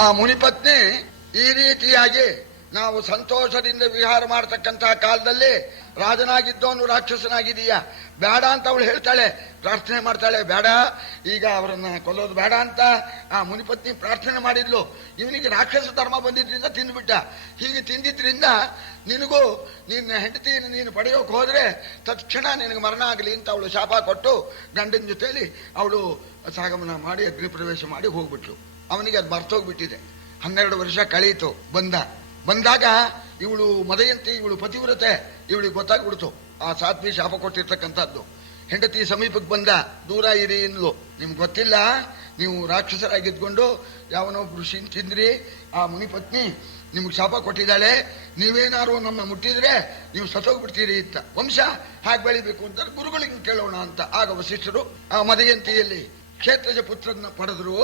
ಆ ಮುನಿಪತ್ನಿ ಈ ರೀತಿಯಾಗಿ ನಾವು ಸಂತೋಷದಿಂದ ವಿಹಾರ ಮಾಡತಕ್ಕಂತಹ ಕಾಲದಲ್ಲಿ ರಾಜನಾಗಿದ್ದವನು ರಾಕ್ಷಸನಾಗಿದೀಯ, ಬೇಡ ಅಂತ ಅವಳು ಹೇಳ್ತಾಳೆ, ಪ್ರಾರ್ಥನೆ ಮಾಡ್ತಾಳೆ, ಬೇಡ ಈಗ ಅವರನ್ನ ಕೊಲ್ಲೋದು ಬೇಡ ಅಂತ ಆ ಮುನಿಪತ್ನಿ ಪ್ರಾರ್ಥನೆ ಮಾಡಿದ್ಲು. ಇವನಿಗೆ ರಾಕ್ಷಸ ಧರ್ಮ ಬಂದಿದ್ರಿಂದ ತಿಂದ್ಬಿಟ್ಟ. ಹೀಗೆ ತಿಂದಿದ್ರಿಂದ ನಿನಗೂ ನಿನ್ನ ಹೆಂಡತಿಯನ್ನು ನೀನು ಪಡೆಯೋಕೆ ಹೋದ್ರೆ ತಕ್ಷಣ ನಿನಗೆ ಮರಣ ಆಗಲಿ ಅಂತ ಅವಳು ಶಾಪ ಕೊಟ್ಟು ಗಂಡನ ಜೊತೆಯಲ್ಲಿ ಅವಳು ಸಾಗಮನ ಮಾಡಿ ಅಗ್ನಿ ಪ್ರವೇಶ ಮಾಡಿ ಹೋಗ್ಬಿಟ್ಲು. ಅವನಿಗೆ ಅದು ಮರ್ತೋಗ್ಬಿಟ್ಟಿದೆ. 12 ವರ್ಷ ಕಳೀತು. ಬಂದಾಗ ಇವಳು ಮದಯಂತಿ, ಇವಳು ಪತಿವ್ರತೆ, ಇವಳಿಗೆ ಗೊತ್ತಾಗ್ಬಿಡ್ತು ಆ ಸಾಧ್ವಿ ಶಾಪ ಕೊಟ್ಟಿರ್ತಕ್ಕಂಥದ್ದು. ಹೆಂಡತಿ ಸಮೀಪಕ್ಕೆ ಬಂದ, ದೂರ ಇರಿ ಇನ್ಲು, ನಿಮ್ಗೆ ಗೊತ್ತಿಲ್ಲ, ನೀವು ರಾಕ್ಷಸರಾಗಿದ್ಕೊಂಡು ಯಾವನೊಬ್ರು ಋಷಿ ತಿಂದ್ರಿ, ಆ ಮುನಿಪತ್ನಿ ನಿಮ್ಗೆ ಶಾಪ ಕೊಟ್ಟಿದ್ದಾಳೆ, ನೀವೇನಾರು ನಮ್ಮ ಮುಟ್ಟಿದ್ರೆ ನೀವು ಸತ್ತೋಗ್ಬಿಡ್ತೀರಿ ಅಂತ. ವಂಶ ಹಾಗೆ ಬೆಳಿಬೇಕು ಅಂತ ಗುರುಗಳಿಗೆ ಕೇಳೋಣ ಅಂತ. ಆಗ ವಸಿಷ್ಠರು ಆ ಮದಯಂತಿಯಲ್ಲಿ ಕ್ಷೇತ್ರಜ ಪುತ್ರನ ಪಡೆದ್ರು.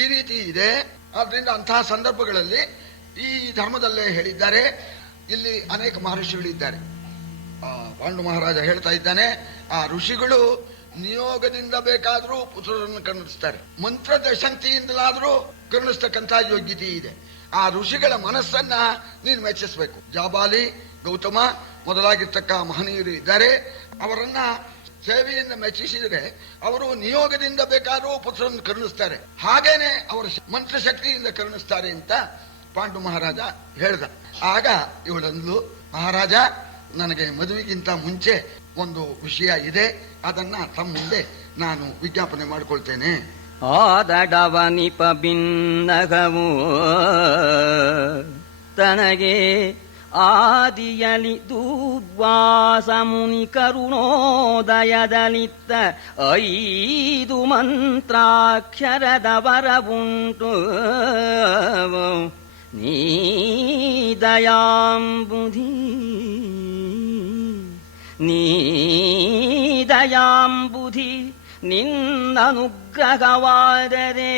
ಈ ರೀತಿ ಇದೆ. ಆದ್ರಿಂದ ಅಂತಹ ಸಂದರ್ಭಗಳಲ್ಲಿ ಈ ಧರ್ಮದಲ್ಲೇ ಹೇಳಿದ್ದಾರೆ. ಇಲ್ಲಿ ಅನೇಕ ಮಹರ್ಷಿಗಳಿದ್ದಾರೆ. ಪಾಂಡು ಮಹಾರಾಜ ಹೇಳ್ತಾ ಇದ್ದಾನೆ, ಆ ಋಷಿಗಳು ನಿಯೋಗದಿಂದ ಬೇಕಾದ್ರೂ ಪುತ್ರರನ್ನು ಕರುಣಿಸ್ತಾರೆ, ಮಂತ್ರದ ಶಕ್ತಿಯಿಂದಲಾದ್ರೂ ಕರುಣಿಸ್ತಕ್ಕಂಥ ಯೋಗ್ಯತೆ ಇದೆ. ಆ ಋಷಿಗಳ ಮನಸ್ಸನ್ನ ನೀನು ಮೆಚ್ಚಿಸಬೇಕು. ಜಾಬಾಲಿ, ಗೌತಮ ಮೊದಲಾಗಿರ್ತಕ್ಕ ಮಹನೀಯರು ಇದ್ದಾರೆ. ಅವರನ್ನ ಸೇವೆಯಿಂದ ಮೆಚ್ಚಿಸಿದರೆ ಅವರು ನಿಯೋಗದಿಂದ ಬೇಕಾದ್ರೂ ಪುತ್ರರನ್ನು ಕರುಣಿಸ್ತಾರೆ, ಹಾಗೇನೆ ಅವರ ಮಂತ್ರಶಕ್ತಿಯಿಂದ ಕರುಣಿಸ್ತಾರೆ ಅಂತ ಪಾಂಡು ಮಹಾರಾಜ ಹೇಳ್ದ. ಆಗ ಇವಳಂದ್ಲು, ಮಹಾರಾಜ ನನಗೆ ಮದುವೆಗಿಂತ ಮುಂಚೆ ಒಂದು ವಿಷಯ ಇದೆ, ಅದನ್ನ ತಮ್ಮ ಮುಂದೆ ನಾನು ವಿಜ್ಞಾಪನೆ ಮಾಡಿಕೊಳ್ತೇನೆ. ಆದಡವನಿಪ ಭಿನ್ನಗವು ತನಗೆ ಆದಿಯಲಿ ದೂರ್ವಾಸ ಮುನಿ ಕರುಣೋದಯದಲಿತ್ತ 5 ಮಂತ್ರಾಕ್ಷರದ ವರವುಂಟು. ನೀ ದಯಾಂಬುಧಿ ನಿನ್ನನುಗ್ರಹವಾದರೆ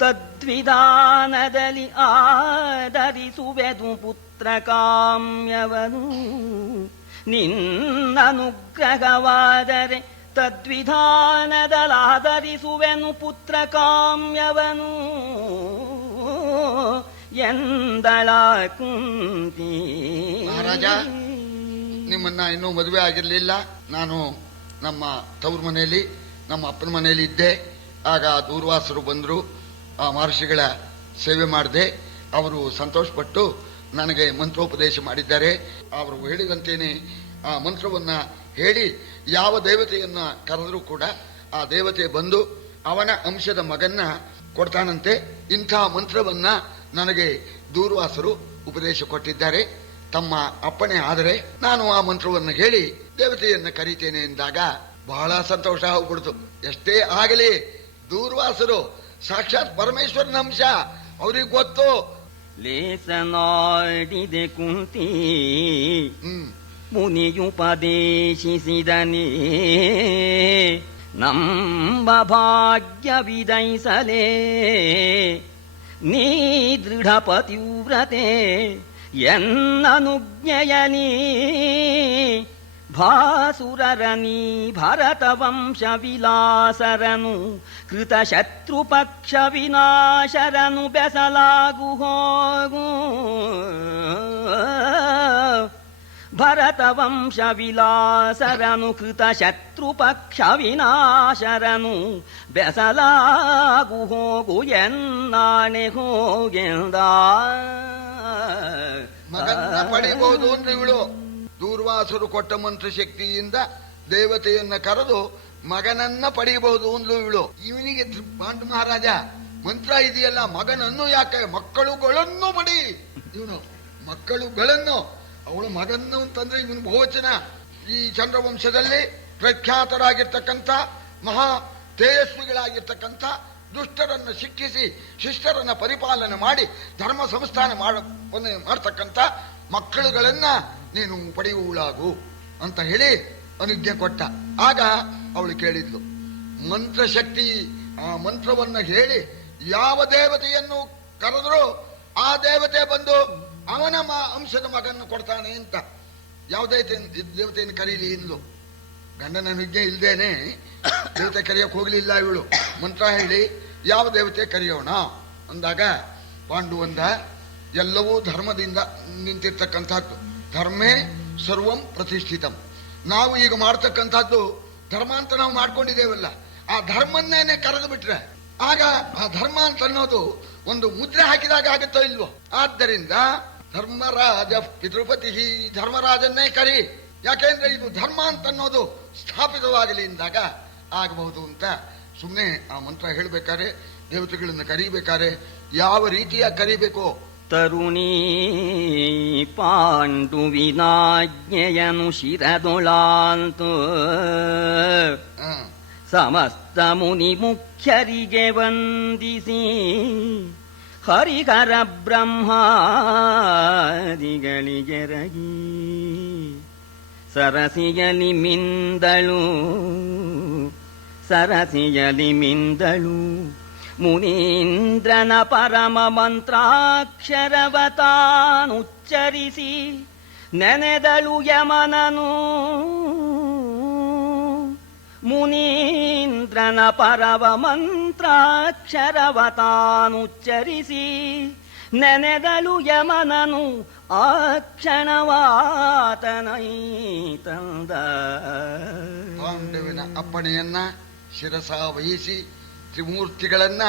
ತದ್ವಿಧಾನದಲ್ಲಿ ಆದರಿಸುವೆದು ಪುತ್ರ ಕಾಮ್ಯವನು. ನಿನ್ನನುಗ್ರಹವಾದರೆ ತದ್ವಿಧಾನದಲಾದರಿಸುವೆನು ಪುತ್ರ ಕಾಮ್ಯವನು ಎಂದಳ ಕುಂತಿ. ಮಹಾರಾಜ, ನಿಮ್ಮನ್ನ ಇನ್ನೂ ಮದುವೆ ಆಗಿರಲಿಲ್ಲ. ನಾನು ನಮ್ಮ ತವ್ರ ಮನೆಯಲ್ಲಿ, ನಮ್ಮ ಅಪ್ಪನ ಮನೆಯಲ್ಲಿ ಇದ್ದೆ. ಆಗ ದೂರ್ವಾಸರು ಬಂದರು, ಆ ಮಹರ್ಷಿಗಳ ಸೇವೆ ಮಾಡಿದೆ. ಅವರು ಸಂತೋಷಪಟ್ಟು ನನಗೆ ಮಂತ್ರೋಪದೇಶ ಮಾಡಿದ್ದಾರೆ. ಅವರು ಹೇಳಿದಂತೇನೆ ಆ ಮಂತ್ರವನ್ನ ಹೇಳಿ ಯಾವ ದೇವತೆಯನ್ನ ಕರೆದರೂ ಕೂಡ ಆ ದೇವತೆ ಬಂದು ಅವನ ಅಂಶದ ಮಗನ್ನ ಕೊಡ್ತಾನಂತೆ. ಇಂಥ ಮಂತ್ರವನ್ನ ನನಗೆ ದೂರ್ವಾಸರು ಉಪದೇಶ ಕೊಟ್ಟಿದ್ದಾರೆ. ತಮ್ಮ ಅಪ್ಪಣೆ ಆದರೆ ನಾನು ಆ ಮಂತ್ರವನ್ನು ಹೇಳಿ ದೇವತೆಯನ್ನ ಕರೀತೇನೆ ಎಂದಾಗ ಬಹಳ ಸಂತೋಷ ಆಗ್ಬಿಡ್ತು. ಎಷ್ಟೇ ಆಗಲಿ ದೂರ್ವಾಸರು ಸಾಕ್ಷಾತ್ ಪರಮೇಶ್ವರನ ಅಂಶ, ಅವ್ರಿಗೆ ಗೊತ್ತು. ಲೇಸನಾಡಿದೆ ಕುಂತಿ ಮುನಿಯುಪದೇಶಿಸಿದನೇ ನಂಬ ಭಾಗ್ಯ ವಿದಯಿಸಲೇ ನೀ ದೃಢ ಪತಿವ್ರತೆ ಎನ್ನನುಜ್ಞೆಯನೀ ಭಾಸುರರನಿ ಭರತ ವಂಶ ವಿಲಾಸರನು ಕೃತ ಶತ್ರುಪಕ್ಷ ವಿನಾಶರನು ಬೆಸಲಾಗು ಹೋಗು. ಭರತ ವಂಶ ವಿಲಾಸರನು ಕೃತ ಶತ್ರುಪಕ್ಷ ವಿನಾಶರನು ಬೆಸಲಾಗು ಹೋಗು ಎನ್ನಾಣೆ ಹೋಗೆಂದ. ಮಗನ್ನ ಪಡಿಬಹುದು ಅಂದ್ರೆ ಇವಳು ದೂರ್ವಾಸರು ಕೊಟ್ಟ ಮಂತ್ರ ಶಕ್ತಿಯಿಂದ ದೇವತೆಯನ್ನ ಕರೆದು ಮಗನನ್ನ ಪಡೆಯಬಹುದು ಅಂದ್ಲು ಇವಳು. ಇವನಿಗೆ ಪಾಂಡು ಮಹಾರಾಜ ಮಂತ್ರ ಇದೆಯಲ್ಲ, ಮಗನನ್ನು ಯಾಕೆ, ಮಕ್ಕಳುಗಳನ್ನು ಪಡಿ. ಇವನು ಮಕ್ಕಳುಗಳನ್ನು, ಅವಳು ಮಗನ್ನು ಅಂತಂದ್ರೆ ಇವನು ಬಹುವಚನ. ಈ ಚಂದ್ರವಂಶದಲ್ಲಿ ಪ್ರಖ್ಯಾತರಾಗಿರ್ತಕ್ಕಂಥ ಮಹಾ ತೇಜಸ್ವಿಗಳಾಗಿರ್ತಕ್ಕಂಥ ದುಷ್ಟರನ್ನು ಶಿಕ್ಷಿಸಿ ಶಿಷ್ಟರನ್ನ ಪರಿಪಾಲನೆ ಮಾಡಿ ಧರ್ಮ ಸಂಸ್ಥಾನ ಮಾಡತಕ್ಕಂಥ ಮಕ್ಕಳುಗಳನ್ನ ನೀನು ಪಡೆಯುವುಳಾಗು ಅಂತ ಹೇಳಿ ಅನುಜ್ಞೆ ಕೊಟ್ಟ. ಆಗ ಅವಳು ಕೇಳಿದ್ಲು, ಮಂತ್ರಶಕ್ತಿ ಆ ಮಂತ್ರವನ್ನ ಹೇಳಿ ಯಾವ ದೇವತೆಯನ್ನು ಕರೆದ್ರು ಆ ದೇವತೆ ಬಂದು ಅವನ ಅಂಶದ ಮಗನ್ನು ಕೊಡ್ತಾನೆ ಅಂತ. ಯಾವುದೇ ದೇವತೆಯನ್ನು ಕರೀಲಿ ಇನ್ಲು. ಗಂಡನ ವಿದ್ಯೆ ಇಲ್ದೇನೆ ದೇವತೆ ಕರೆಯೋಕೆ ಹೋಗ್ಲಿಲ್ಲ ಇವಳು. ಮಂತ್ರ ಹೇಳಿ ಯಾವ ದೇವತೆ ಕರೆಯೋಣ ಅಂದಾಗ ಪಾಂಡು ಅಂದ, ಎಲ್ಲವೂ ಧರ್ಮದಿಂದ ನಿಂತಿರ್ತಕ್ಕಂಥದ್ದು. ಧರ್ಮೇ ಸರ್ವಂ ಪ್ರತಿಷ್ಠಿತಂ. ನಾವು ಈಗ ಮಾಡ್ತಕ್ಕಂಥದ್ದು ಧರ್ಮ ಅಂತ ನಾವು ಮಾಡ್ಕೊಂಡಿದ್ದೇವಲ್ಲ, ಆ ಧರ್ಮನ್ನೇನೆ ಕರೆದು ಬಿಟ್ರೆ ಆಗ ಆ ಧರ್ಮ ಅಂತ ಅನ್ನೋದು ಒಂದು ಮುದ್ರೆ ಹಾಕಿದಾಗ ಆಗುತ್ತೋ ಇಲ್ವೋ. ಆದ್ದರಿಂದ ಧರ್ಮರಾಜ ಪಿತೃಪತಿ, ಧರ್ಮರಾಜನ್ನೇ ಕರಿ, ಯಾಕೆಂದ್ರೆ ಇದು ಧರ್ಮ ಅಂತ ಅನ್ನೋದು ಸ್ಥಾಪಿತವಾಗಲಿ ಎಂದಾಗ ಆಗಬಹುದು ಅಂತ ಸುಮ್ಮನೆ ಆ ಮಂತ್ರ ಹೇಳಬೇಕಾದ್ರೆ ದೇವತೆಗಳನ್ನು ಕರೀಬೇಕಾದ್ರೆ ಯಾವ ರೀತಿಯ ಕರಿಬೇಕೋ. ತರುಣೀ ಪಾಂಡು ವಿನಾಜ್ಞೆಯನು ಶಿರದೊಳಾಂತು ಸಮಸ್ತ ಮುನಿ ಮುಖ್ಯರಿಗೆ ವಂದಿಸಿ ಹರಿಹರ ಬ್ರಹ್ಮಾದಿಗಳಿಗೆರಗಿ ಸರಸಿಯಲಿ ಮಿಂದಳು ಮುನೀಂದ್ರನ ಪರಮ ಮಂತ್ರಾಕ್ಷರವತಾನುಚ್ಚರಿಸಿ ನೆನೆದಳು ಯಮನನು. ಮುನೀಂದ್ರನ ಪರಮ ಮಂತ್ರಾಕ್ಷರವತಾನುಚ್ಚರಿಸಿ ನೆನೆದಳು ಯಮನನು. ಆ ಕ್ಷಣವಾತನೈ ತಂದ ಪಾಂಡವಿನ ಅಪ್ಪಣೆಯನ್ನ ಶಿರಸ ವಹಿಸಿ ತ್ರಿಮೂರ್ತಿಗಳನ್ನ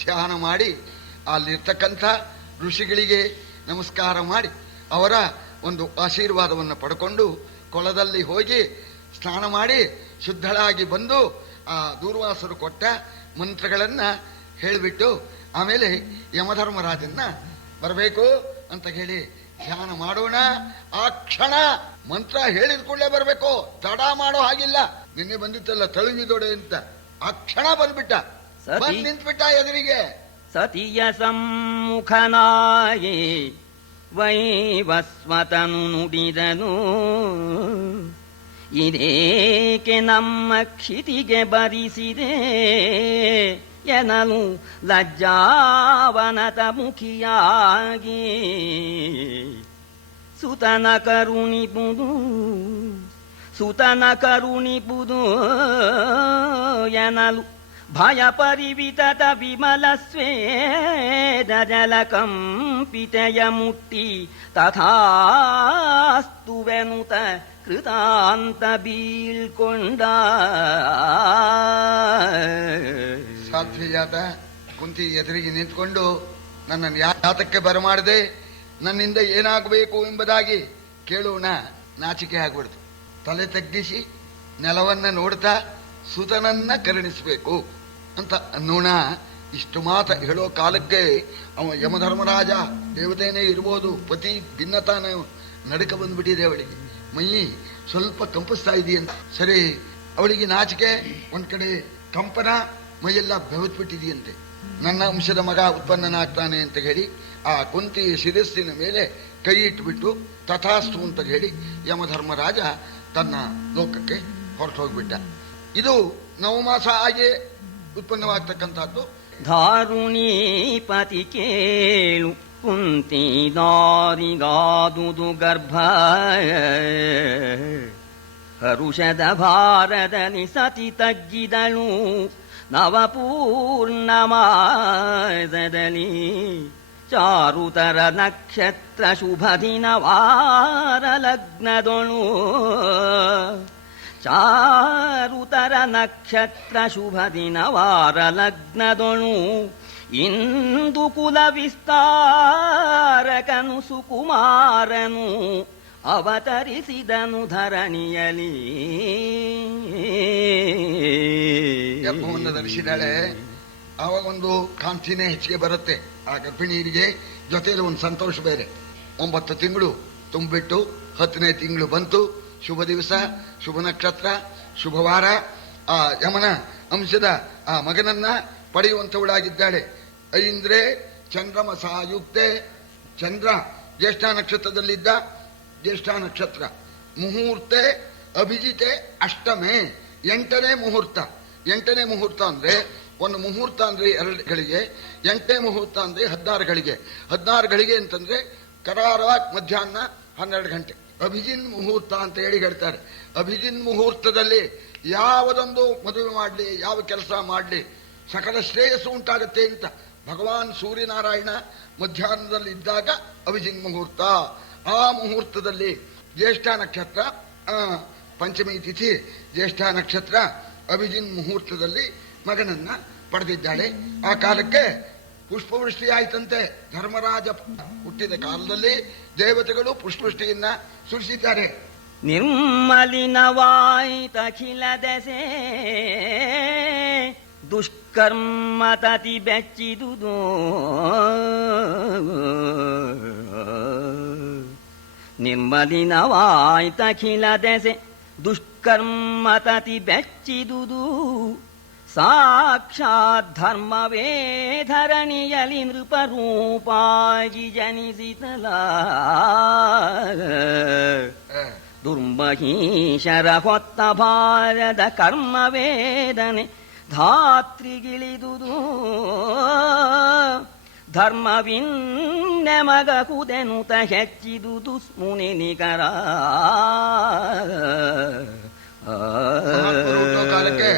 ಧ್ಯಾನ ಮಾಡಿ ಅಲ್ಲಿರ್ತಕ್ಕಂಥ ಋಷಿಗಳಿಗೆ ನಮಸ್ಕಾರ ಮಾಡಿ ಅವರ ಒಂದು ಆಶೀರ್ವಾದವನ್ನು ಪಡ್ಕೊಂಡು ಕೊಳದಲ್ಲಿ ಹೋಗಿ ಸ್ನಾನ ಮಾಡಿ ಶುದ್ಧಳಾಗಿ ಬಂದು ಆ ದೂರ್ವಾಸರು ಕೊಟ್ಟ ಮಂತ್ರಗಳನ್ನ ಹೇಳಿಬಿಟ್ಟು ಆಮೇಲೆ ಯಮಧರ್ಮರಾಜನ್ನ ಬರಬೇಕು ಅಂತ ಹೇಳಿ ಧ್ಯಾನ ಮಾಡೋಣ. ಆ ಕ್ಷಣ ಮಂತ್ರ ಹೇಳಿದ ಕೂಡಲೇ ಬರಬೇಕು, ತಡ ಮಾಡೋ ಹಾಗಿಲ್ಲ. ನಿನ್ನೆ ಬಂದಿತ್ತಲ್ಲ ತಳುವಿದೊಡೆ ಅಂತ, ಆ ಕ್ಷಣ ಬಂದ್ಬಿಟ್ಟ, ಬಂದ್ ನಿಂತ್ಬಿಟ್ಟ ಎದುರಿಗೆ. ಸತಿಯ ಸಮ್ಮುಖನಾಗಿ ವೈವಸ್ವತನು ನುಡಿದನು. ಇದೇಕೆ ನಮ್ಮ ಕ್ಷಿತಿಗೆ ಬರಿಸಿದೆ ಎನಲು ಲಜ್ಜಾವನತ ಮುಖಿಯಾಗಿ. ಸುತನ ಕರುಣಿಪುದು ಎನಲು ಭಯ ಪರಿವಿತತ ವಿಮಲ ಸ್ವೇದ ಜಲ ಕಂಪಿತೆಯ ಮುಟ್ಟಿ ತಥಾಸ್ತುವೆನುತ ಕೃತಾಂತ ಬೀಳ್ಕೊಂಡ. ಸಾಧ್ವಿಯಾದ ಕುಂತಿ ಎದುರಿಗೆ ನಿಂತ್ಕೊಂಡು ನನ್ನನ್ನು ಯಾತಕ್ಕೆ ಬರಮಾಡದೆ, ನನ್ನಿಂದ ಏನಾಗಬೇಕು ಎಂಬುದಾಗಿ ಕೇಳೋಣ. ನಾಚಿಕೆ ಆಗ್ಬಿಡ್ತು. ತಲೆ ತಗ್ಗಿಸಿ ನೆಲವನ್ನ ನೋಡ್ತಾ ಸುತನನ್ನ ಕರುಣಿಸಬೇಕು ಅಂತ ಅನ್ನೋಣ. ಇಷ್ಟು ಮಾತ ಹೇಳೋ ಕಾಲಕ್ಕೆ ಅವ ಯಮಧರ್ಮರಾಜ ದೇವತೆನೇ ಇರ್ಬೋದು, ಪತಿ ಭಿನ್ನತಾನ ನಡುಕ ಬಂದ್ಬಿಟ್ಟಿದೆ ಅವಳಿಗೆ. ಮೈ ಸ್ವಲ್ಪ ಕಂಪಿಸ್ತಾ ಇದೆಯಂತ. ಸರಿ, ಅವಳಿಗೆ ನಾಚಿಕೆ, ಒಂದ್ ಕಡೆ ಕಂಪನ, ಮೈಯೆಲ್ಲ ಬೆವತ್ಬಿಟ್ಟಿದೆಯಂತೆ. ನನ್ನ ಅಂಶದ ಮಗ ಉತ್ಪನ್ನನಾಗ್ತಾನೆ ಅಂತ ಹೇಳಿ ಆ ಕುಂತಿ ಶಿರಸ್ಸಿನ ಮೇಲೆ ಕೈ ಇಟ್ಬಿಟ್ಟು ತಥಾಸ್ತು ಅಂತ ಹೇಳಿ ಯಮಧರ್ಮರಾಜ ತನ್ನ ಲೋಕಕ್ಕೆ ಹೊರಟು ಹೋಗ್ಬಿಟ್ಟ. ಇದು ನವಮಾಸ ಆಗಿ ಉತ್ಪನ್ನವಾಗ್ತಕ್ಕಂಥದ್ದು. ಧಾರುಣೀಪತಿ ಕೇಳು ಕುಂತಿ ದಾರಿಗಾದುದು ಗರ್ಭ ಹರುಷದ ಭಾರದಲ್ಲಿ ಸತಿ ತಗ್ಗಿದಳು ನವಪೂರ್ಣಮಾಸದಲ್ಲಿ. ಚಾರುತರ ನಕ್ಷತ್ರ ಶುಭ ದಿನ ವಾರ ಲಗ್ನದೊಳು. ಚಾರುತರ ನಕ್ಷತ್ರ ಶುಭ ದಿನ ವಾರ ಲಗ್ನದೊಳು. ಇಂದು ಕುಲ ವಿಸ್ತಾರಕನು ಸುಕುಮಾರನು ಅವತರಿಸಿದನು ಧರಣಿಯಲಿ. ಯಪ್ಪವನ್ನು ಧರಿಸಿದಾಳೆ. ಆವಾಗ ಒಂದು ಕಾಂತಿನೇ ಹೆಚ್ಚಿಗೆ ಬರುತ್ತೆ ಆ ಗರ್ಭಿಣಿಯರಿಗೆ. ಜೊತೆಯಲ್ಲಿ ಒಂದು ಸಂತೋಷ ಬೇರೆ. 9 ತಿಂಗಳು ತುಂಬಿಟ್ಟು 10ನೇ ತಿಂಗಳು ಬಂತು. ಶುಭ ದಿವಸ, ಶುಭ ನಕ್ಷತ್ರ, ಶುಭವಾರ. ಆ ಯಮನ ಅಂಶದ ಆ ಮಗನನ್ನ ಪಡೆಯುವಂತವಳಾಗಿದ್ದಾಳೆ. ಐಂದ್ರೆ ಚಂದ್ರಮ ಸಾಯುಕ್ತೆ. ಚಂದ್ರ ಜ್ಯೇಷ್ಠ ನಕ್ಷತ್ರದಲ್ಲಿದ್ದ. ಜ್ಯೇಷ್ಠ ನಕ್ಷತ್ರ ಮುಹೂರ್ತೆ ಅಭಿಜಿತೆ ಅಷ್ಟಮೇ 8ನೇ ಮುಹೂರ್ತ. 8ನೇ ಮುಹೂರ್ತ ಅಂದ್ರೆ ಒಂದು ಮುಹೂರ್ತ ಅಂದ್ರೆ 2 ಗಳಿಗೆ, 8ನೇ ಮುಹೂರ್ತ ಅಂದ್ರೆ 16 ಗಳಿಗೆ. 16 ಗಳಿಗೆ ಅಂತಂದ್ರೆ ಕರಾರವಾಗಿ ಮಧ್ಯಾಹ್ನ 12 ಗಂಟೆ. ಅಭಿಜಿನ್ ಮುಹೂರ್ತ ಅಂತ ಹೇಳಿ ಹೇಳ್ತಾರೆ. ಅಭಿಜಿನ್ ಮುಹೂರ್ತದಲ್ಲಿ ಯಾವುದೊಂದು ಮದುವೆ ಮಾಡಲಿ, ಯಾವ ಕೆಲಸ ಮಾಡಲಿ, ಸಕಲ ಶ್ರೇಯಸ್ಸು ಉಂಟಾಗತ್ತೆ ಅಂತ ಭಗವಾನ್ ಸೂರ್ಯನಾರಾಯಣ ಮಧ್ಯಾಹ್ನದಲ್ಲಿ ಇದ್ದಾಗ ಅಭಿಜಿನ್ ಮುಹೂರ್ತ. ಆ ಮುಹೂರ್ತದಲ್ಲಿ ಜ್ಯೇಷ್ಠ ನಕ್ಷತ್ರ, ಪಂಚಮಿ ತಿಥಿ ಜ್ಯೇಷ್ಠ ನಕ್ಷತ್ರ, ಅಭಿಜಿನ್ ಮುಹೂರ್ತದಲ್ಲಿ ಮಗನನ್ನ ಪಡೆದಿದ್ದಾಳೆ. ಆ ಕಾಲಕ್ಕೆ ಪುಷ್ಪವೃಷ್ಟಿ ಆಯ್ತಂತೆ. ಧರ್ಮರಾಜ ಹುಟ್ಟಿದ ಕಾಲದಲ್ಲಿ ದೇವತೆಗಳು ಪುಷ್ಪವೃಷ್ಟಿಯನ್ನ ಸುರಿಸಿದ್ದಾರೆ. ನಿರ್ಮಲಿನವಾಯ್ತಖಿಲ ದೆಸೆ ದುಷ್ಕರ್ಮ ತತಿ ಬೆಚ್ಚಿದುದು. ನಿರ್ಮಲಿನವಾಯ್ತಖಿಲ ದೆಸೆ ದುಷ್ಕರ್ಮ ತತಿ ಬೆಚ್ಚಿದುದು. ಸಾಕ್ಷಾತ್ ಧರ್ಮವೇ ಧರಣಿಯಲಿ ನೃಪರೂಪಾಗಿ ಜನಿಸಿತಲ. ದುರ್ಮಹೀಶರ ಹೊತ್ತ ಭಾರದ ಕರ್ಮವೇದನೆ ಧಾತ್ರಿಗಿಳಿದುದು. ಧರ್ಮವಿನ್ನೆಮಗ ಕುದೆನುತ ಹೆಚ್ಚಿದುದು ಮುನಿ ನಿಕರ. ಕಾಲಕ್ಕೆ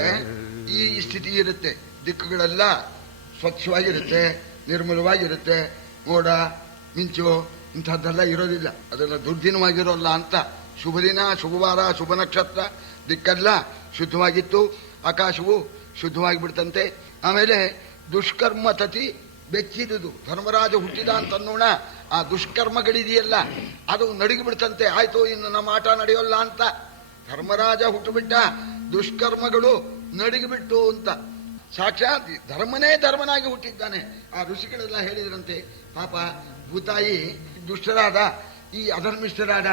ಈ ಸ್ಥಿತಿ ಇರುತ್ತೆ. ದಿಕ್ಕುಗಳೆಲ್ಲ ಸ್ವಚ್ಛವಾಗಿರುತ್ತೆ, ನಿರ್ಮಲವಾಗಿರುತ್ತೆ. ಮೋಡ ಮಿಂಚು ಇಂಥದ್ದೆಲ್ಲ ಇರೋದಿಲ್ಲ. ಅದೆಲ್ಲ ದುರ್ದಿನವಾಗಿರೋಲ್ಲ ಅಂತ. ಶುಭ ದಿನ, ಶುಭವಾರ, ಶುಭ ನಕ್ಷತ್ರ, ದಿಕ್ಕೆಲ್ಲ ಶುದ್ಧವಾಗಿತ್ತು. ಆಕಾಶವು ಶುದ್ಧವಾಗಿ ಬಿಡ್ತಂತೆ. ಆಮೇಲೆ ದುಷ್ಕರ್ಮ ತತಿ ಬೆಚ್ಚಿದುದು. ಧರ್ಮರಾಜ ಹುಟ್ಟಿದ ಅಂತನ್ನೋಣ, ಆ ದುಷ್ಕರ್ಮಗಳಿದೆಯಲ್ಲ ಅದು ನಡುಗಿ ಬಿಡ್ತಂತೆ. ಆಯ್ತು, ಇನ್ನು ನಮ್ಮ ಆಟ ನಡೆಯೋಲ್ಲ ಅಂತ. ಧರ್ಮರಾಜ ಹುಟ್ಟುಬಿಟ್ಟ, ದುಷ್ಕರ್ಮಗಳು ನಡುಗಿಬಿಟ್ಟು ಅಂತ. ಸಾಕ್ಷಾತ್ ಧರ್ಮನೇ ಧರ್ಮನಾಗಿ ಹುಟ್ಟಿದ್ದಾನೆ. ಆ ಋಷಿಗಳೆಲ್ಲ ಹೇಳಿದ್ರಂತೆ, ಪಾಪ ಭೂತಾಯಿ ದುಷ್ಟರಾದ, ಈ ಅಧರ್ಮಿಷ್ಠರಾದ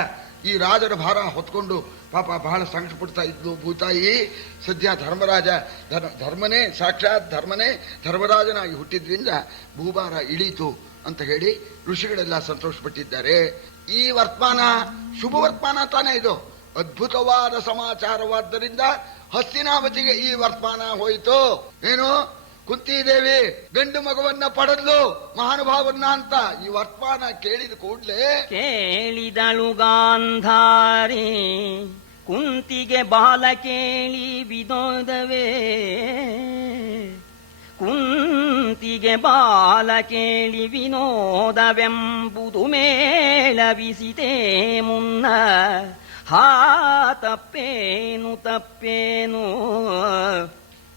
ಈ ರಾಜರ ಭಾರ ಹೊತ್ಕೊಂಡು ಪಾಪ ಬಹಳ ಸಂಕಟ ಪಡ್ತಾ ಇದ್ಲು ಭೂತಾಯಿ. ಸದ್ಯ ಧರ್ಮರಾಜ ಧರ್ಮನೇ ಸಾಕ್ಷಾತ್ ಧರ್ಮನೇ ಧರ್ಮರಾಜನಾಗಿ ಹುಟ್ಟಿದ್ರಿಂದ ಭೂಭಾರ ಇಳೀತು ಅಂತ ಹೇಳಿ ಋಷಿಗಳೆಲ್ಲ ಸಂತೋಷಪಟ್ಟಿದ್ದಾರೆ. ಈ ವರ್ತಮಾನ ಶುಭ ವರ್ತಮಾನ ತಾನೇ ಇದು. ಅದ್ಭುತವಾದ ಸಮಾಚಾರವಾದ್ದರಿಂದ ಹಸ್ತಿನಾವತಿಗೆ ಈ ವರ್ತಮಾನ ಹೋಯಿತು. ಏನು, ಕುಂತಿದೇವಿ ಗಂಡು ಮಗುವನ್ನ ಪಡೆದ್ಲು ಮಹಾನುಭಾವನ್ನ ಅಂತ ಈ ವರ್ತಮಾನ ಕೇಳಿದ ಕೂಡ್ಲೆ ಕೇಳಿದಳು ಗಾಂಧಾರಿ ಕುಂತಿಗೆ ಬಾಲ ಕೇಳಿ ವಿನೋದವೇ. ಕುಂತಿಗೆ ಬಾಲ ಕೇಳಿ ವಿನೋದವೆಂಬುದು ಮೇಳವಿಸಿತೆ ಮುನ್ನ. ಹಾ ತಪ್ಪೇನು ತಪ್ಪೇನು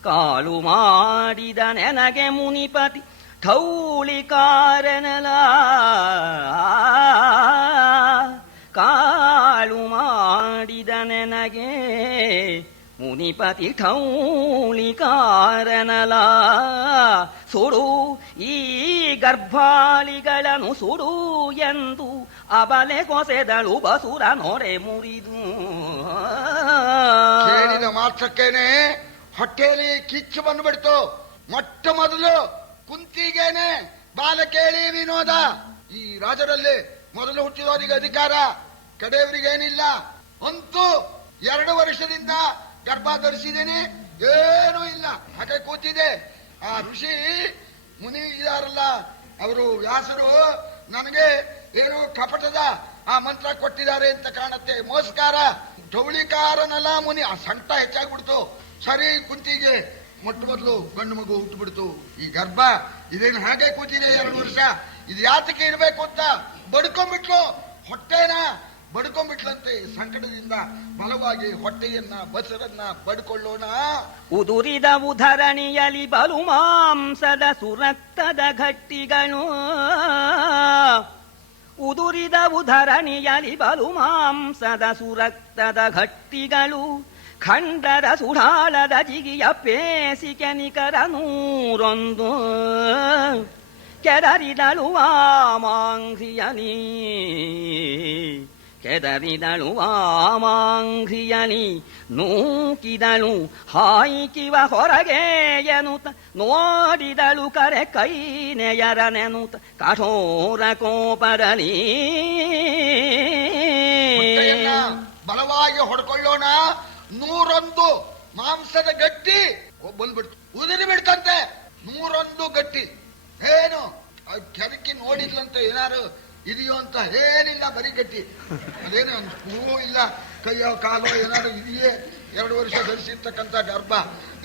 ಕಾಳು ಮಾಡಿದ ನೆನಗೆ ಮುನಿಪತಿ ಠೌಳಿ ಕಾರಣಲ. ಕಾಳು ಮಾಡಿದ ನೆನಗೆ ಮುನಿಪತಿ ಠೌಳಿ ಕಾರಣಲ. ಸುಡು ಈ ಗರ್ಭಾಳಿಗಳನ್ನು ಸುಡು ಎಂದು ಅಬಲೆ ಕೊಸೆದಳು ಬಸುರ ನೊರೆ ಮುರಿದು. ಕೇಳಿದ ಮಾತ್ರಕ್ಕೇನೆ ಹೊಟ್ಟೆಯಲ್ಲಿ ಕಿಚ್ಚು ಬಂದ್ಬಿಡ್ತು. ಮೊಟ್ಟ ಮೊದಲು ಕುಂತಿಗೇನೆ ಬಾಲ ಕೇಳಿ ವಿನೋದ. ಈ ರಾಜರಲ್ಲಿ ಮೊದಲು ಹುಟ್ಟಿದವರಿಗೆ ಅಧಿಕಾರ, ಕಡೆಯವರಿಗೇನಿಲ್ಲ. ಅಂತೂ 2 ವರ್ಷದಿಂದ ಗರ್ಭ ಧರಿಸಿದ್ದೇನೆ, ಏನೂ ಇಲ್ಲ, ಹಾಗೆ ಕೂತಿದೆ. ಆ ಋಷಿ ಮುನಿ ಇದಾರಲ್ಲ ಅವರು ವ್ಯಾಸರು ನನಗೆ ಏನು ಕಪಟದ ಆ ಮಂತ್ರ ಕೊಟ್ಟಿದ್ದಾರೆ ಅಂತ ಕಾಣುತ್ತೆ. ಮೋಸ್ಕಾರ ಠೌಳಿಕಾರನಲ್ಲ ಮುನಿ. ಆ ಸಂಕಟ ಹೆಚ್ಚಾಗ್ಬಿಡ್ತು. ಸರಿ, ಕುಂತಿಗೆ ಮೊಟ್ಟ ಮೊದಲು ಗಂಡು ಮಗು ಹುಟ್ಟುಬಿಡ್ತು. ಈ ಗರ್ಭ ಇದೇನು ಹಾಗೆ ಕೂತಿದೆ 2 ವರ್ಷ, ಇದು ಯಾತಕ್ಕೆ ಇರಬೇಕು ಅಂತ ಬಡ್ಕೊಂಡ್ಬಿಟ್ಲು. ಹೊಟ್ಟೆನ ಬಡ್ಕೊಂಡ್ಬಿಟ್ಲಂತೆ. ಸಂಕಟದಿಂದ ಬಲವಾಗಿ ಹೊಟ್ಟೆಯನ್ನ ಬಸರನ್ನ ಬಡ್ಕೊಳ್ಳೋಣ. ಉದುರಿದ ಉಧರಣಿಯಲಿ ಬಲು ಮಾಂಸದ ಸುರಕ್ತದ ಘಟ್ಟಿಗಳು. ಉದುರಿದ ಉಧರಣಿಯಲಿ ಬಲು ಮಾಂಸದ ಸುರಕ್ತದ ಘಟ್ಟಿಗಳು. ಖಂಡರ ಸುಢಾಳದ ಜಿಗಿಯ ಪೇಸಿಕೆ ನಿಕರ 101. ಕೆದರಿದಳು ವಾಮಾಂಘ್ರಿಯನಿ, ಕೆದರಿದಳು ವಾಮಾಂಘ್ರಿಯನಿ. ನೂಕಿದಳು ಹಾಯಿಕಿವ ಹೊರಗೆ ಎನ್ನುತ್ತ ನೋಡಿದಳು ಕರೆ ಕೈ ನೆಯರನೆನುತ್ತ ಕಠೋರ ಕೋಪರಲಿ. ಬಲವಾಗಿ ಹೊಡ್ಕೊಳ್ಳೋಣ. 101 ಮಾಂಸದ ಗಟ್ಟಿ ಬಂದ್ಬಿಡ್ತು, ಉದಿರಿ ಬಿಡ್ತಂತೆ. 101 ಗಟ್ಟಿ. ಏನು ಕೆರಕಿ ನೋಡಿದ್ಲಂತೆ, ಏನಾರು ಇದೆಯೋ ಅಂತ ಏನಿಲ್ಲ, ಬರೀ ಗಟ್ಟಿ. ಅದೇನು ಹೂವು ಇಲ್ಲ, ಕೈಯೋ ಕಾಲೋ ಏನಾದ್ರು ಇದೆಯೇ? 2 ವರ್ಷ ಧರಿಸಿರ್ತಕ್ಕಂಥ ಗರ್ಭ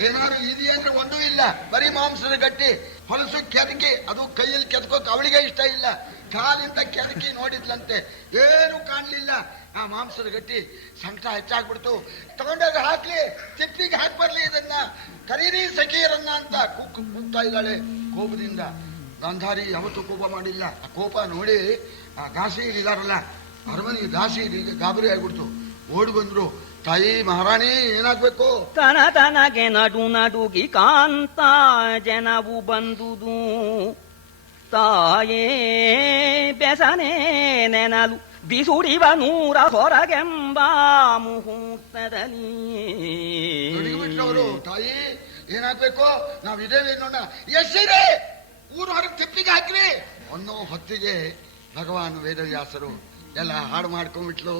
ಏನಾದ್ರು ಇದೆಯೇ ಅಂದ್ರೆ ಒಂದೂ ಇಲ್ಲ, ಬರೀ ಮಾಂಸದ ಗಟ್ಟಿ. ಹೊಲಸು ಕೆದಕಿ, ಅದು ಕೈಯಲ್ಲಿ ಕೆದಕೋಕ್ ಅವಳಿಗೆ ಇಷ್ಟ ಇಲ್ಲ, ಕಾಲಿಂದ ಕೆದಕಿ ನೋಡಿದ್ಲಂತೆ, ಏನು ಕಾಣ್ಲಿಲ್ಲ. ಆ ಮಾಂಸದ ಗಟ್ಟಿ ಸಂಕಟ ಹೆಚ್ಚಾಗ್ಬಿಡ್ತು. ತಗೊಂಡೋಗಿ ಹಾಕ್ಲಿ, ತಿಪ್ಪಿಗೆ ಹಾಕಿ ಬರ್ಲಿ, ಇದನ್ನ ಕರೀರಿ ಸಖಿಯರನ್ನ ಅಂತ ಕೂಗ್ತಾ ಇದ್ದಾಳೆ ಕೋಪದಿಂದ. ಗಾಂಧಾರಿ ಯಾವತ್ತೂ ಕೋಪ ಮಾಡಿಲ್ಲ. ಆ ಕೋಪ ನೋಡಿ ಆ ದಾಸಿ ಇದಾರಲ್ಲ, ಅರಮನೆ ದಾಸಿ ಗಾಬರಿ ಆಗ್ಬಿಡ್ತು. ಓಡಿ ಬಂದ್ರು, ತಾಯಿ ಮಹಾರಾಣಿ ಏನಾಗ್ಬೇಕು? ತನಗೆ ನಡು ನಡುಗಿ ಕಾಂತ ಜನವು ಬಂದುದು, ತಾಯೇ ಬೆಸನೆ ನೆನಲು ಬಿಸುಡಿವ 100 ಹೊರಗೆಂಬ ಮುಹೂರ್ತದಲ್ಲಿ. ಅವರು ತಾಯಿ ಏನಾಗ್ಬೇಕು? ನಾವಿದೇವೆ ನೋಡ, ಎಷ್ಟಿದೆ ಊರು ಹೊರಗೆ ತಿಪ್ಪಿಗೆ ಹಾಕ್ರಿ ಅನ್ನೋ ಹೊತ್ತಿಗೆ ಭಗವಾನ್ ವೇದವ್ಯಾಸರು ಎಲ್ಲ ಹಾಡು ಮಾಡ್ಕೊಂಡ್ಬಿಟ್ಲು.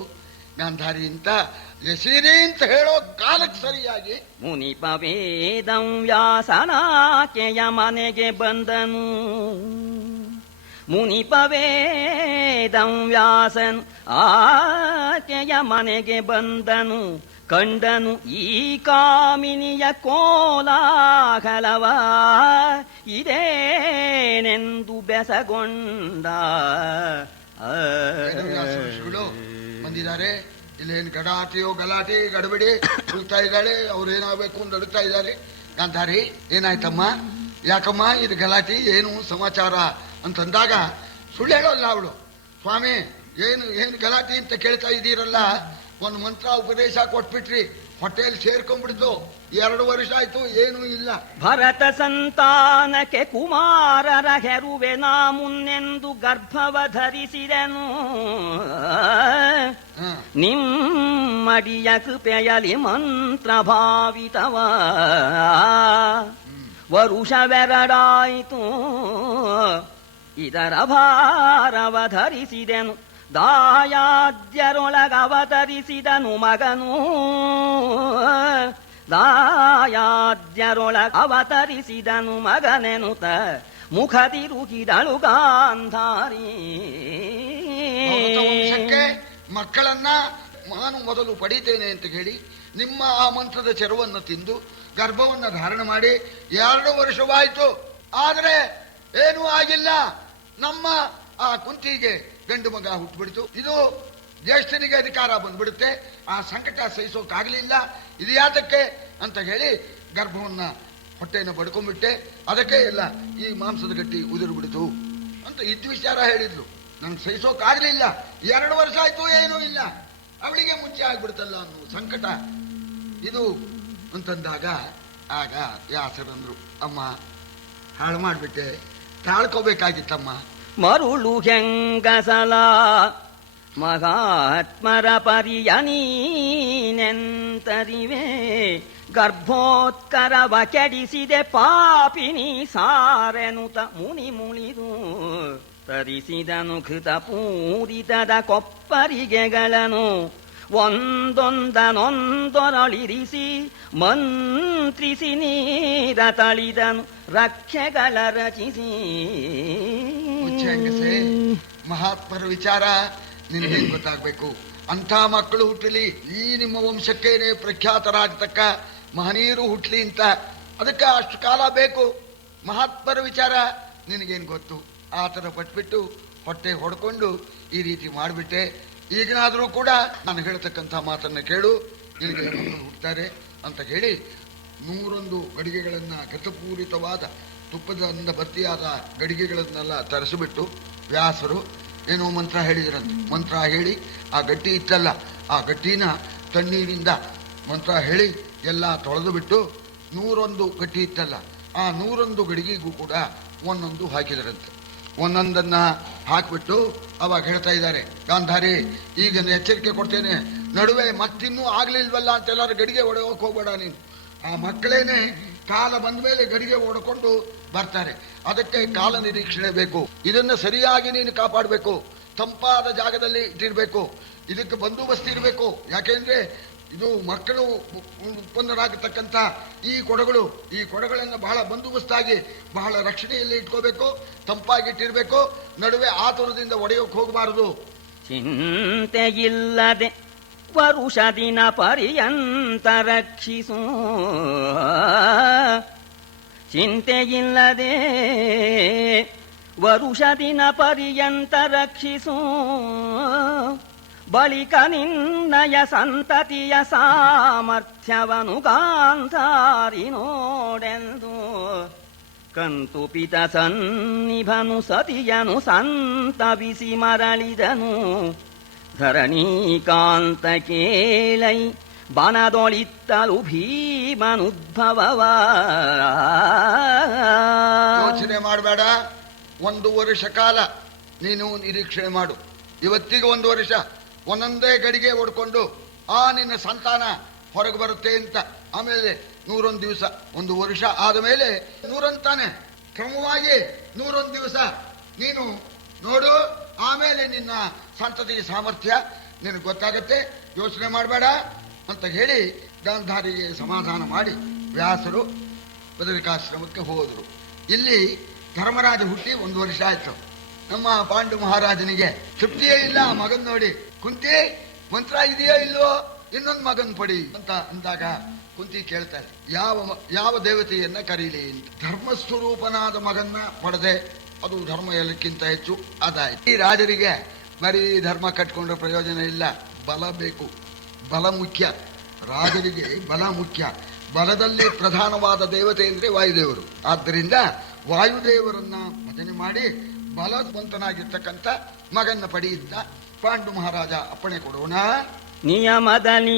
ಗಾಂಧಾರಿ ಅಂತ ಎಸಿರಿ ಅಂತ ಹೇಳೋ ಕಾಲಕ್ಕೆ ಸರಿಯಾಗಿ ಮುನಿಪ ವೇದಂ ವ್ಯಾಸನಾಕೆಯ ಮನೆಗೆ ಬಂದನು. ಮುನಿಪ ವೇದಂ ವ್ಯಾಸನ್ ಆಕೆಯ ಮನೆಗೆ ಬಂದನು. ಕಂಡನು ಈ ಕಾಮಿನಿಯ ಕೋಲಾಹಲವ, ಇದೇನೆಂದು ಬೆಸಗೊಂಡ. ವೇದವ್ಯಾಸರು ಬಂದಿದ್ದಾರೆ. ಇಲ್ಲೇನು ಗಡಾಟೆಯೋ ಗಲಾಟೆ ಗಡಬಿಡಿ ಹುಡುಕ್ತಾ ಇದ್ದಾಳೆ. ಅವ್ರೇನಾಗಬೇಕು ಅಂತ ಹುಡುಕ್ತಾ ಇದ್ದಾರೆ. ಗಾಂಧಾರಿ ಏನಾಯ್ತಮ್ಮ, ಯಾಕಮ್ಮ ಇದು ಗಲಾಟೆ, ಏನು ಸಮಾಚಾರ ಅಂತಂದಾಗ ಸುಳ್ಳು ಹೇಳೋಲ್ಲ ಅವಳು. ಸ್ವಾಮಿ ಏನು ಗಲಾಟೆ ಅಂತ ಕೇಳ್ತಾ ಇದ್ದೀರಲ್ಲ, ಒಂದು ಮಂತ್ರ ಉಪದೇಶ ಕೊಟ್ಬಿಟ್ರಿ, ಹೊಟ್ಟೆಯಲ್ಲಿ ಸೇರ್ಕೊಂಡ್ಬಿಡ್ತು. 2 ವರ್ಷ ಆಯ್ತು, ಏನೂ ಇಲ್ಲ. ಭರತ ಸಂತಾನಕ್ಕೆ ಕುಮಾರರ ಹೆರುವೆ ನಾ ಮುನ್ನೆಂದು ಗರ್ಭವ ಧರಿಸಿದೆನು. ನಿಮ್ಮಡಿಯ ಕೃಪೆಯಲಿ ಮಂತ್ರ ಭಾವಿತವ ವರುಷವೆರಡಾಯಿತು. ಇದರ ಭಾರವ ಧರಿಸಿದೆನು. ದಾಯಾದ್ಯರೊಳಗವತರಿಸಿದನು ಮಗನು. ದಾಯಾದ್ಯರೊಳಗವತರಿಸಿದನು ಮಗನೆನುತ ಮುಖದಿರುಗಿದಳು ಗಾಂಧಾರಿ. ಮಕ್ಕಳನ್ನ ನಾನು ಮೊದಲು ಪಡೀತೇನೆ ಅಂತ ಹೇಳಿ ನಿಮ್ಮ ಆ ಮಂತ್ರದ ಚೆರವನ್ನು ತಿಂದು ಗರ್ಭವನ್ನ ಧಾರಣ ಮಾಡಿ 2 ವರ್ಷವಾಯಿತು. ಆದರೆ ಏನೂ ಆಗಿಲ್ಲ. ನಮ್ಮ ಆ ಕುಂತಿಗೆ ಗಂಡು ಮಗ ಹುಟ್ಟುಬಿಡ್ತು. ಇದು ಜ್ಯೇಷ್ಠನಿಗೆ ಅಧಿಕಾರ ಬಂದ್ಬಿಡುತ್ತೆ. ಆ ಸಂಕಟ ಸಹಿಸೋಕಾಗಲಿಲ್ಲ. ಇದು ಯಾತಕ್ಕೆ ಅಂತ ಹೇಳಿ ಗರ್ಭವನ್ನ ಹೊಟ್ಟೆಯನ್ನು ಬಡ್ಕೊಂಡ್ಬಿಟ್ಟೆ. ಅದಕ್ಕೆ ಎಲ್ಲ ಈ ಮಾಂಸದ ಗಟ್ಟಿ ಉದುರು ಬಿಡ್ತು ಅಂತ ಇದ್ ವಿಚಾರ ಹೇಳಿದ್ಲು. ನಂಗೆ ಸಹಿಸೋಕಾಗ್ಲಿಲ್ಲ. 2 ವರ್ಷ ಆಯ್ತು, ಏನೂ ಇಲ್ಲ. ಅವಳಿಗೆ ಮುಂಚೆ ಆಗ್ಬಿಡ್ತಲ್ಲ ಅನ್ನೋ ಸಂಕಟ ಇದು ಅಂತಂದಾಗ ಆಗ ವ್ಯಾಸರಂದ್ರು, ಅಮ್ಮ ಹಾಳು ಮಾಡ್ಬಿಟ್ಟೆ, ತಾಳ್ಕೋಬೇಕಾಗಿತ್ತಮ್ಮ. ಮರುಳು ಹೆಂಗಸಲ ಮಹಾತ್ಮರ ಪರಿಯನೀನೆಂತರಿವೆ. ಗರ್ಭೋತ್ಕರವ ಕೆಡಿಸಿದೆ ಪಾಪಿನಿ ಸಾರೆನುತ ಮುನಿ ಮುಳಿದು ತರಿಸಿದನು ಕೃತ ಪೂರಿತದ ಕೊಪ್ಪರಿಗೆಗಳನ್ನು. ಒಂದೊಂದನೊಂದೊರಳಿರಿಸಿ ಮಂತ್ರಿಸಿ ನೀರ ತಳಿದನು ರಕ್ಷೆಗಳ ರಚಿಸಿ. ಮಹಾತ್ಮರ ವಿಚಾರ ನಿನಗೇನು ಗೊತ್ತಾಗ್ಬೇಕು? ಅಂಥ ಮಕ್ಕಳು ಹುಟ್ಟಲಿ, ಈ ನಿಮ್ಮ ವಂಶಕ್ಕೇನೆ ಪ್ರಖ್ಯಾತರಾಗತಕ್ಕ ಮಹನೀಯರು ಹುಟ್ಟಲಿ ಅಂತ. ಅದಕ್ಕೆ ಅಷ್ಟು ಕಾಲ ಬೇಕು. ಮಹಾತ್ಮರ ವಿಚಾರ ನಿನಗೇನು ಗೊತ್ತು? ಆ ಥರ ಪಟ್ಬಿಟ್ಟು ಹೊಟ್ಟೆ ಹೊಡ್ಕೊಂಡು ಈ ರೀತಿ ಮಾಡಿಬಿಟ್ಟೆ. ಈಗನಾದರೂ ಕೂಡ ನಾನು ಹೇಳ್ತಕ್ಕಂಥ ಮಾತನ್ನ ಕೇಳು, ನಿನಗೆ ಮಕ್ಕಳು ಹುಟ್ಟುತ್ತಾರೆ ಅಂತ ಹೇಳಿ 101 ಗಡಿಗೆಗಳನ್ನ ಗತಪೂರಿತವಾದ ತುಪ್ಪದಿಂದ ಭರ್ತಿಯಾದ ಗಡಿಗೆಗಳನ್ನೆಲ್ಲ ತರಿಸಿಬಿಟ್ಟು ವ್ಯಾಸರು ಏನೋ ಮಂತ್ರ ಹೇಳಿದ್ರಂತೆ. ಮಂತ್ರ ಹೇಳಿ ಆ ಗಟ್ಟಿ ಇತ್ತಲ್ಲ, ಆ ಗಟ್ಟಿನ ತಣ್ಣೀರಿಂದ ಮಂತ್ರ ಹೇಳಿ ಎಲ್ಲ ತೊಳೆದು ಬಿಟ್ಟು 101 ಗಟ್ಟಿ ಇತ್ತಲ್ಲ, ಆ 101 ಗಡಿಗೆಗೂ ಕೂಡ ಒಂದೊಂದು ಹಾಕಿದರಂತೆ. ಒಂದೊಂದನ್ನ ಹಾಕ್ಬಿಟ್ಟು ಅವಾಗ ಹೇಳ್ತಾ ಇದ್ದಾರೆ, ಗಾಂಧಾರಿ ಈಗ ಎಚ್ಚರಿಕೆ ಕೊಡ್ತೇನೆ, ನಡುವೆ ಮತ್ತಿನ್ನೂ ಆಗ್ಲಿಲ್ವಲ್ಲ ಅಂತೆಲ್ಲರೂ ಗಡಿಗೆ ಹೊಡೆಯೋಕೆ ಹೋಗ್ಬೇಡ ನೀನು. ಆ ಮಕ್ಕಳೇನೆ ಕಾಲ ಬಂದ ಮೇಲೆ ಗಡಿಗೆ ಓಡಿಕೊಂಡು ಬರ್ತಾರೆ. ಅದಕ್ಕೆ ಕಾಲ ನಿರೀಕ್ಷಣೆ ಬೇಕು. ಇದನ್ನ ಸರಿಯಾಗಿ ನೀನು ಕಾಪಾಡಬೇಕು. ತಂಪಾದ ಜಾಗದಲ್ಲಿ ಇಟ್ಟಿರ್ಬೇಕು. ಇದಕ್ಕೆ ಬಂದೋಬಸ್ತ್ ಇರಬೇಕು. ಯಾಕೆಂದ್ರೆ ಇದು ಮಕ್ಕಳು ಉತ್ಪನ್ನರಾಗತಕ್ಕಂಥ ಈ ಕೊಡಗಳನ್ನು ಬಹಳ ಬಂದೋಬಸ್ತಾಗಿ ಬಹಳ ರಕ್ಷಣೆಯಲ್ಲಿ ಇಟ್ಕೋಬೇಕು, ತಂಪಾಗಿಟ್ಟಿರ್ಬೇಕು, ನಡುವೆ ಆತುರದಿಂದ ಒಡೆಯೋಕೆ ಹೋಗಬಾರದು. ಚಿಂತೆಯಿಲ್ಲದೆ ವರುಷ ದಿನ ಪರ್ಯಂತ ರಕ್ಷಿಸು, ಚಿಂತೆಯಿಲ್ಲದೆ ವರುಷ ದಿನ ಪರ್ಯಂತ ರಕ್ಷಿಸು, ಬಳಿಕ ನಿನ್ನಯ ಸಂತತಿಯ ಸಾಮರ್ಥ್ಯವನು ಗಾಂಧಾರಿ ನೋಡೆಂದು ಕಂತುಪಿತ ಸನ್ನಿಭನು ಸತಿಯನು ಸಂತವಿಸಿ ಮರಳಿದನು. ಧರಣೀಕಾಂತ ಕೇಳೈ ಬನದೊಳಿತ್ತಲು ಭೀಮನುದ್ಭವವ. ಯೋಚನೆ ಮಾಡಬೇಡ, 1 ವರ್ಷ ಕಾಲ ನೀನು ನಿರೀಕ್ಷೆ ಮಾಡು. ಇವತ್ತಿಗೆ 1 ವರ್ಷ ಒಂದೊಂದೇ ಗಡಿಗೆ ಹೊಡ್ಕೊಂಡು ನಿನ್ನ ಸಂತಾನ ಹೊರಗೆ ಬರುತ್ತೆ ಅಂತ. ಆಮೇಲೆ 101 ದಿವಸ, 1 ವರ್ಷ ಆದ ಮೇಲೆ 100 ಅಂತಾನೆ. ಕ್ರಮವಾಗಿ 101 ದಿವಸ ನೀನು ನೋಡು, ಆಮೇಲೆ ನಿನ್ನ ಸಂತತಿ ಸಾಮರ್ಥ್ಯ ನಿನಗೆ ಗೊತ್ತಾಗತ್ತೆ. ಯೋಚನೆ ಮಾಡಬೇಡ ಅಂತ ಹೇಳಿ ಗಾಂಧಾರಿಗೆ ಸಮಾಧಾನ ಮಾಡಿ ವ್ಯಾಸರು ಬದರಿಕಾಶ್ರಮಕ್ಕೆ ಹೋದರು. ಇಲ್ಲಿ ಧರ್ಮರಾಜ ಹುಟ್ಟಿ 1 ವರ್ಷ ಆಯ್ತು. ನಮ್ಮ ಪಾಂಡು ಮಹಾರಾಜನಿಗೆ ತೃಪ್ತಿಯೇ ಇಲ್ಲ ಆ ಮಗನ್ ನೋಡಿ. ಕುಂತಿ, ಮಂತ್ರ ಇದೆಯೋ ಇಲ್ವೋ, ಇನ್ನೊಂದು ಮಗನ್ ಪಡಿ ಅಂತ ಅಂದಾಗ ಕುಂತಿ ಕೇಳ್ತಾರೆ, ಯಾವ ದೇವತೆಯನ್ನ ಕರೀಲಿ ಅಂತ. ಧರ್ಮಸ್ವರೂಪನಾದ ಮಗನ್ನ ಪಡೆದೆ, ಅದು ಧರ್ಮ ಎಲ್ಲಕ್ಕಿಂತ ಹೆಚ್ಚು ಅದಾಯ್ತು. ಈ ರಾಜರಿಗೆ ಬರೀ ಧರ್ಮ ಕಟ್ಕೊಂಡ್ರೆ ಪ್ರಯೋಜನ ಇಲ್ಲ, ಬಲ ಬೇಕು, ಬಲ ಮುಖ್ಯ. ರಾಜರಿಗೆ ಬಲ ಮುಖ್ಯ. ಬಲದಲ್ಲಿ ಪ್ರಧಾನವಾದ ದೇವತೆ ಅಂದ್ರೆ ವಾಯುದೇವರು. ಆದ್ದರಿಂದ ವಾಯುದೇವರನ್ನ ಭಜನೆ ಮಾಡಿ ಬಲವಂತನಾಗಿರ್ತಕ್ಕಂಥ ಮಗನ್ನ ಪಡೆಯಿದ್ದ ಪಾಂಡು ಮಹಾರಾಜ ಅಪ್ಪಣೆ ಕೊಡೋಣ. ನಿಯಮದಲ್ಲಿ